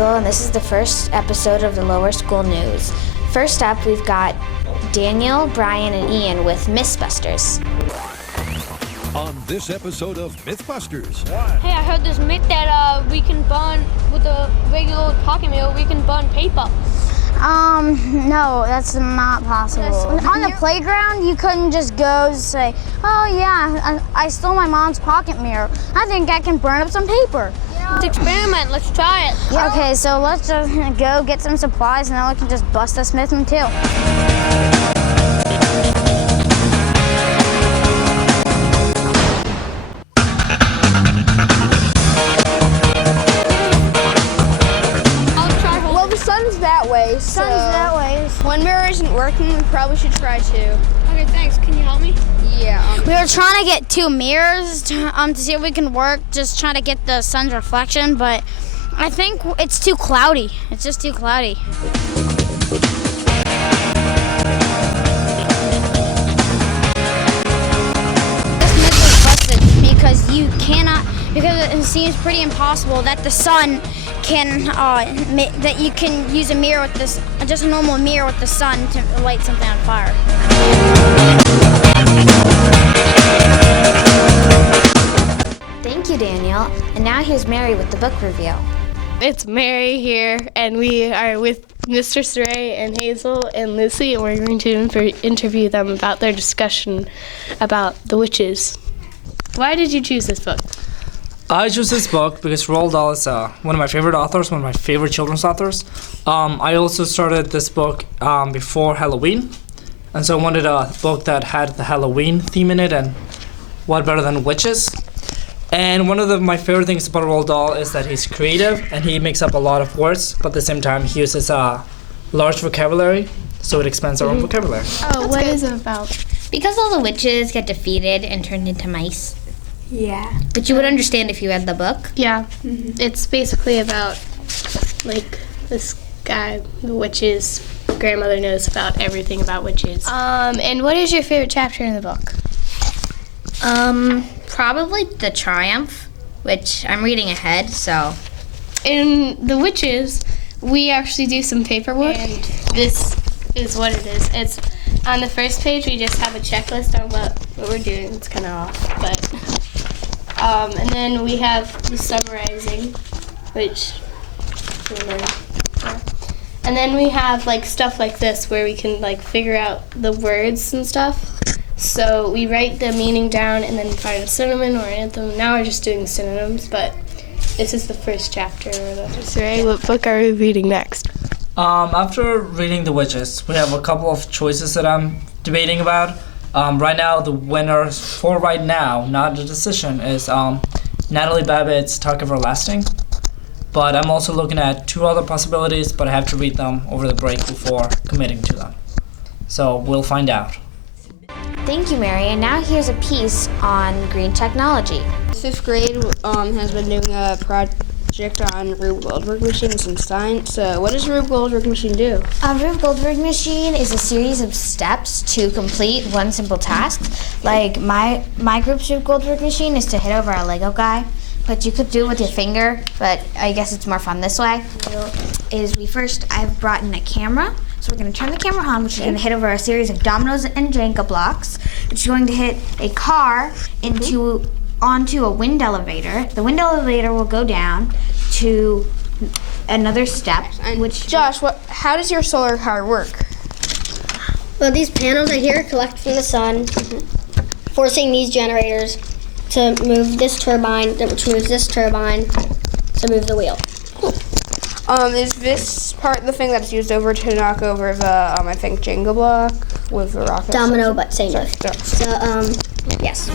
Hazel, and this is the first episode of the Lower School News. First up, we've got Daniel, Brian, and Ian with Mythbusters. On this episode of Mythbusters. Hey, I heard this myth that we can burn, with a regular pocket meal, we can burn paper. No, that's not possible. On the playground, you couldn't just go say, oh yeah, I stole my mom's pocket mirror. I think I can burn up some paper. Let's experiment, let's try it. Yeah, okay, so let's just go get some supplies and then we can just bust this myth in two. Sun's that way. One mirror isn't working, we probably should try two. Okay, thanks. Can you help me? Yeah. We were trying to get two mirrors to see if we can work, just trying to get the sun's reflection, but I think it's too cloudy. It's just too cloudy. This myth was busted because it seems pretty impossible that the sun can that you can use a mirror with this, just a normal mirror with the sun to light something on fire. Thank you, Daniel. And now here's Mary with the book review. It's Mary here, and we are with Mr. Sere and Hazel and Lucy, and we're going to interview them about their discussion about the witches. Why did you choose this book? I chose this book because Roald Dahl is one of my favorite authors, one of my favorite children's authors. I also started this book before Halloween, and so I wanted a book that had the Halloween theme in it, and what better than witches? And one of my favorite things about Roald Dahl is that he's creative, and he makes up a lot of words, but at the same time he uses a large vocabulary, so it expands our own vocabulary. Oh, what is it about? Because all the witches get defeated and turned into mice. Yeah. But you would understand if you read the book. Yeah. Mm-hmm. It's basically about, like, this guy, the witches. Grandmother knows about everything about witches. And what is your favorite chapter in the book? Probably The Triumph, which I'm reading ahead, so. In the witches, we actually do some paperwork, and this is what it is. It's on the first page. We just have a checklist on what we're doing. It's kind of off, but and then we have the summarizing, which and then we have like stuff like this where we can like figure out the words and stuff. So we write the meaning down and then find a synonym or an anthem. Now we're just doing the synonyms, but this is the first chapter. Sere, what book are we reading next? After reading The Witches, we have a couple of choices that I'm debating about. Right now, the winner for right now, not a decision, is Natalie Babbitt's Talk Everlasting. But I'm also looking at two other possibilities, but I have to read them over the break before committing to them. So we'll find out. Thank you, Mary. And now here's a piece on green technology. Fifth grade has been doing a project on Rube Goldberg machines and science. What does Rube Goldberg machine do? A Rube Goldberg machine is a series of steps to complete one simple task. Like my group's Rube Goldberg machine is to hit over a Lego guy, but you could do it with your finger, but I guess it's more fun this way. I've brought in a camera. So we're going to turn the camera on, which is going to hit over a series of dominoes and Jenga blocks. It's going to hit a car onto a wind elevator. The wind elevator will go down to another step. Josh, how does your solar car work? Well, these panels right here collect from the sun, forcing these generators to move this turbine, which moves this turbine to move the wheel. Cool. Is this part the thing that's used over to knock over the, I think, Jenga block with the rocket? Domino, but same way. So, yes.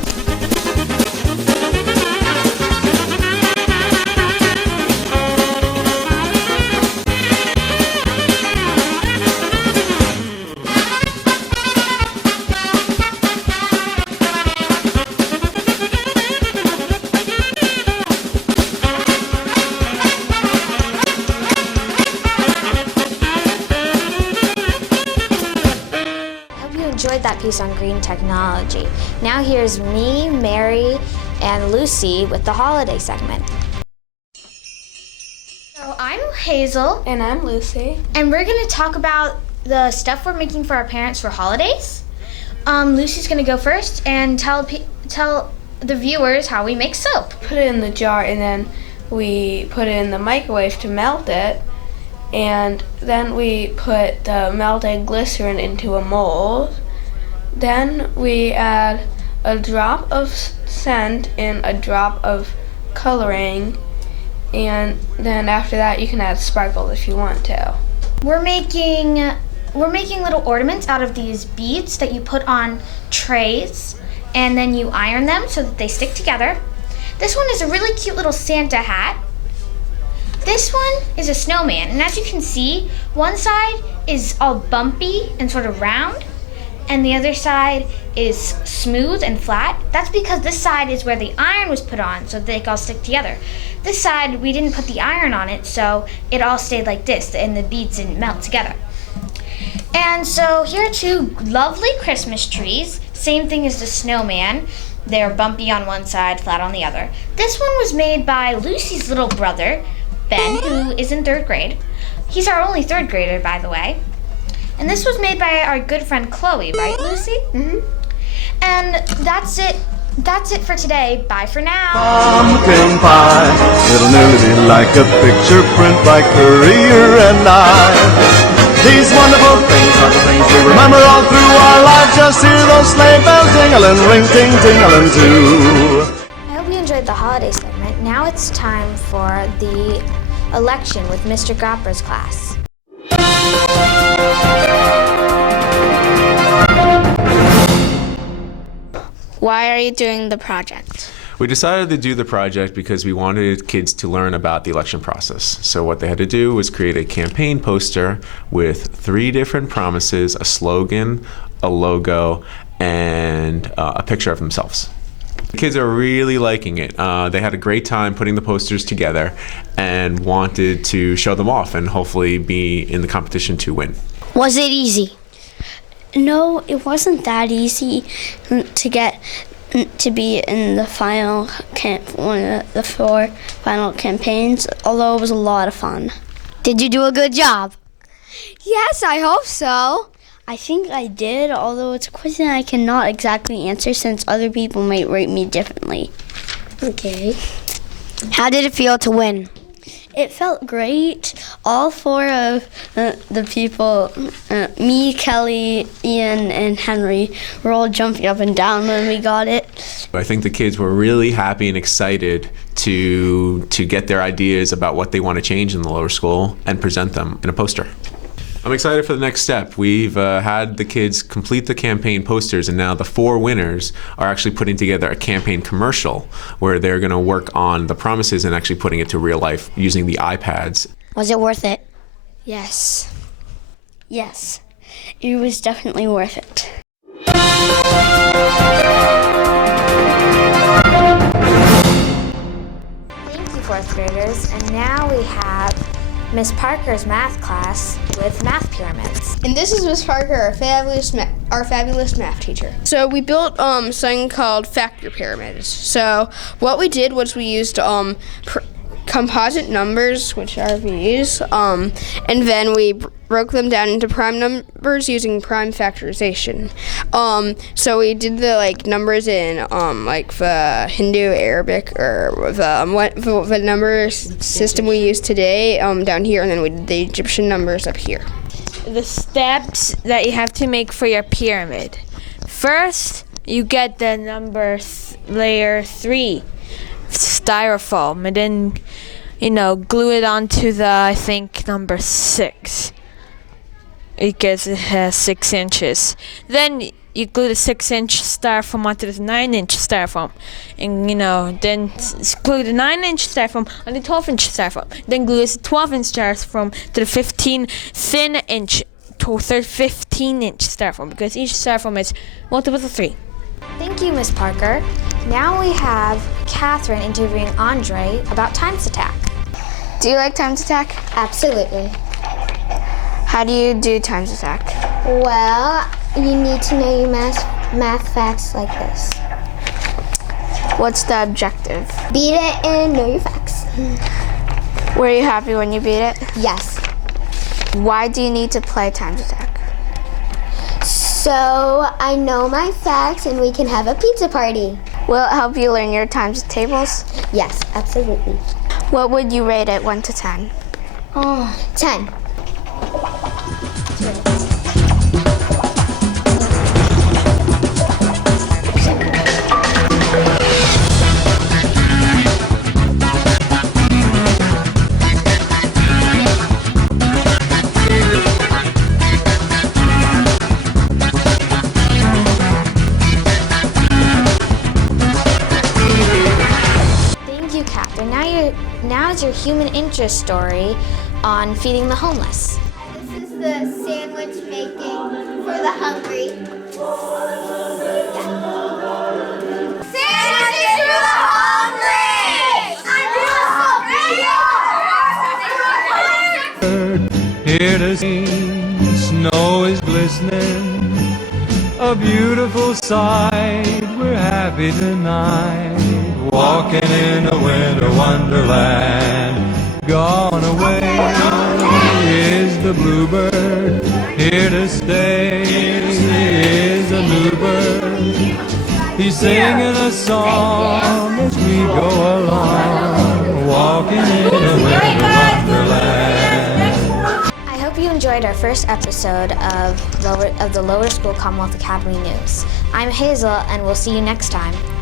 Enjoyed that piece on green technology. Now here's me, Mary, and Lucy with the holiday segment. So I I'm Hazel, And I'm Lucy. and we're going to talk about the stuff we're making for our parents for holidays. Lucy's going to go first and tell the viewers how we make soap. Put it in the jar and then we put it in the microwave to melt it. And then we put the melted glycerin into a mold. Then we add a drop of scent and a drop of coloring. And then after that you can add sparkles if you want to. We're making little ornaments out of these beads that you put on trays, and then you iron them so that they stick together. This one is a really cute little Santa hat. This one is a snowman, and as you can see, one side is all bumpy and sort of round, and the other side is smooth and flat. That's because this side is where the iron was put on, so they all stick together. This side, we didn't put the iron on it, so it all stayed like this, and the beads didn't melt together. And so here are two lovely Christmas trees. Same thing as the snowman. They're bumpy on one side, flat on the other. This one was made by Lucy's little brother, Ben, who is in 3rd grade. He's our only 3rd grader, by the way. And this was made by our good friend Chloe, right, Lucy? Mm-hmm. And that's it. That's it for today. Bye for now. Pumpkin pie, little nudity like a picture print by Currier and I. These wonderful things are the things we remember all through our lives. Just hear those sleigh bells jingling, ring, ting, tingling too. I hope you enjoyed the holiday segment. Now it's time for the election with Mr. Gopper's class. Why are you doing the project? We decided to do the project because we wanted kids to learn about the election process. So what they had to do was create a campaign poster with 3 different promises, a slogan, a logo, and a picture of themselves. The kids are really liking it. They had a great time putting the posters together and wanted to show them off and hopefully be in the competition to win. Was it easy? No, it wasn't that easy to be in the final one of the 4 final campaigns, although it was a lot of fun. Did you do a good job? Yes, I hope so. I think I did, although it's a question I cannot exactly answer since other people might rate me differently. Okay. How did it feel to win? It felt great. All 4 of the people, me, Kelly, Ian, and Henry, were all jumping up and down when we got it. I think the kids were really happy and excited to get their ideas about what they want to change in the lower school and present them in a poster. I'm excited for the next step. We've had the kids complete the campaign posters, and now the 4 winners are actually putting together a campaign commercial where they're going to work on the promises and actually putting it to real life using the iPads. Was it worth it? Yes. Yes. It was definitely worth it. Thank you, 4th graders. And now we have Miss Parker's math class with math pyramids. And this is Miss Parker, our fabulous math teacher. So we built something called factor pyramids. So what we did was we used composite numbers, which are these, and then we broke them down into prime numbers using prime factorization. So we did the numbers in the Hindu, Arabic, or the number system we use today down here, and then we did the Egyptian numbers up here. The steps that you have to make for your pyramid. First, you get the number layer 3 styrofoam, and then glue it onto the, I think, number 6 because it has 6 inches. Then you glue the 6-inch styrofoam onto the 9-inch styrofoam, and then glue the 9-inch styrofoam on the 12-inch styrofoam. Then glue this 12-inch styrofoam to the 15-inch styrofoam, because each styrofoam is multiples of 3. Thank you, Miss Parker. Now we have Catherine interviewing Andre about Timez Attack. Do you like Timez Attack? Absolutely. How do you do Timez Attack? Well, you need to know your math facts like this. What's the objective? Beat it and know your facts. Were you happy when you beat it? Yes. Why do you need to play Timez Attack? So I know my facts and we can have a pizza party. Will it help you learn your times tables? Yes, absolutely. What would you rate it 1 to 10? 10. Thank you, Captain. Now is your human interest story on feeding the homeless. This is the sandwich making for the hungry. Sandwiches for the hungry! Here to see, snow is glistening, a beautiful sight. We're happy tonight, walking in a winter wonderland. Gone away is the bluebird, here to stay is a new bird. He's singing a song as we go along, walking in a winter wonderland. I hope you enjoyed our first episode of the Lower School Commonwealth Academy News. I'm Hazel, and we'll see you next time.